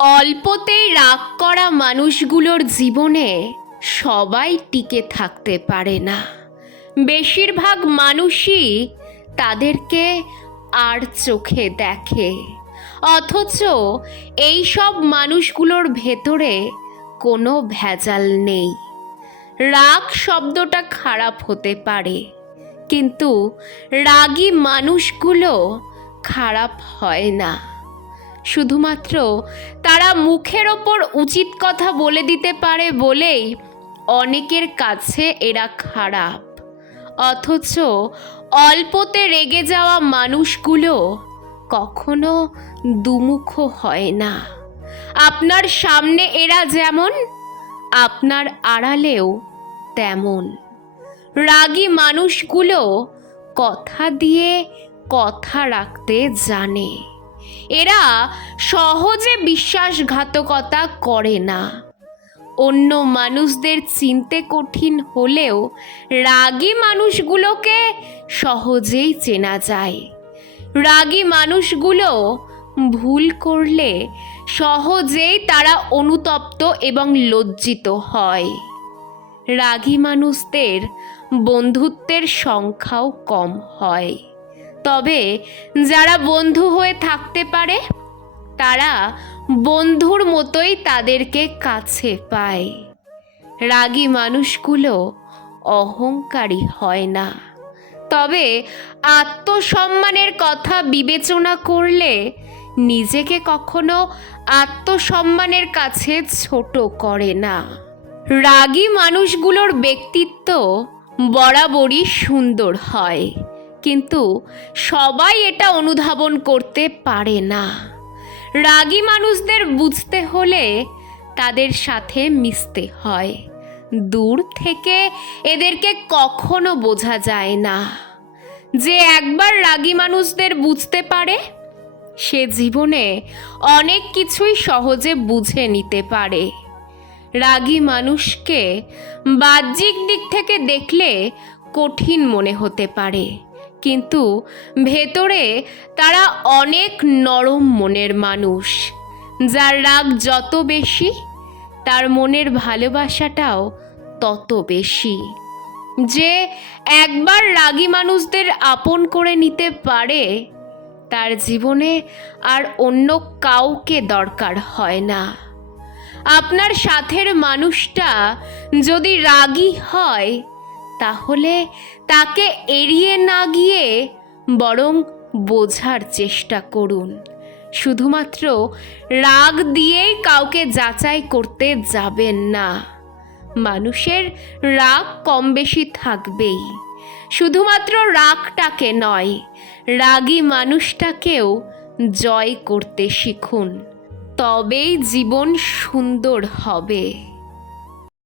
অল্পতেই রাগ করা মানুষগুলোর জীবনে সবাই টিকে থাকতে পারে না। বেশিরভাগ মানুষই তাদেরকে আর চোখে দেখে। অথচ এই সব মানুষগুলোর ভেতরে কোনো ভেজাল নেই। রাগ শব্দটা খারাপ হতে পারে, কিন্তু রাগী মানুষগুলো খারাপ হয় না। শুধুমাত্র তারা মুখের ওপর উচিত কথা বলে দিতে পারে বলেই অনেকের কাছে এরা খারাপ। অথচ অল্পতে রেগে যাওয়া মানুষগুলো কখনো দুমুখ হয় না। আপনার সামনে এরা যেমন, আপনার আড়ালেও তেমন। রাগী মানুষগুলো কথা দিয়ে কথা রাখতে জানে। এরা সহজে বিশ্বাসঘাতকতা করে না। অন্য মানুষদের চিনতে কঠিন হলেও রাগী মানুষগুলোকে সহজেই চেনা যায়। রাগী মানুষগুলো ভুল করলে সহজেই তারা অনুতপ্ত এবং লজ্জিত হয়। রাগী মানুষদের বন্ধুত্বের সংখ্যাও কম হয়। তবে যারা বন্ধু হয়ে থাকতে পারে, তারা বন্ধুর মতোই তাদেরকে কাছে পায়। রাগী মানুষগুলো অহংকারী হয় না। তবে আত্মসম্মানের কথা বিবেচনা করলে নিজেকে কখনো আত্মসম্মানের কাছে ছোট করে না। রাগী মানুষগুলোর ব্যক্তিত্ব বরাবরই সুন্দর হয়। কিন্তু সবাই এটা অনুধাবন করতে পারে না। রাগী মানুষদের বুঝতে হলে তাদের সাথে মিশতে হয়। দূর থেকে এদেরকে কখনো বোঝা যায় না। যে একবার রাগী মানুষদের বুঝতে পারে, সে জীবনে অনেক কিছুই সহজে বুঝে নিতে পারে। রাগী মানুষকে বাহ্যিক দিক থেকে দেখলে কঠিন মনে হতে পারে। কিন্তু ভেতরে তারা অনেক নরম মনের মানুষ। যার রাগ যত বেশি, তার মনের ভালোবাসাটাও তত বেশি। যে একবার রাগী মানুষদের আপন করে নিতে পারে, তার জীবনে আর অন্য কাউকে দরকার হয় না। আপনার সাথের মানুষটা যদি রাগী হয় তাহলে তাকে এড়িয়ে না গিয়ে বরং বোঝার চেষ্টা করুন। শুধুমাত্র রাগ দিয়েই কাউকে যাচাই করতে যাবেন না। মানুষের রাগ কম বেশি থাকবেই। শুধুমাত্র রাগটাকে নয়, রাগী মানুষটাকেও জয় করতে শিখুন। তবেই জীবন সুন্দর হবে।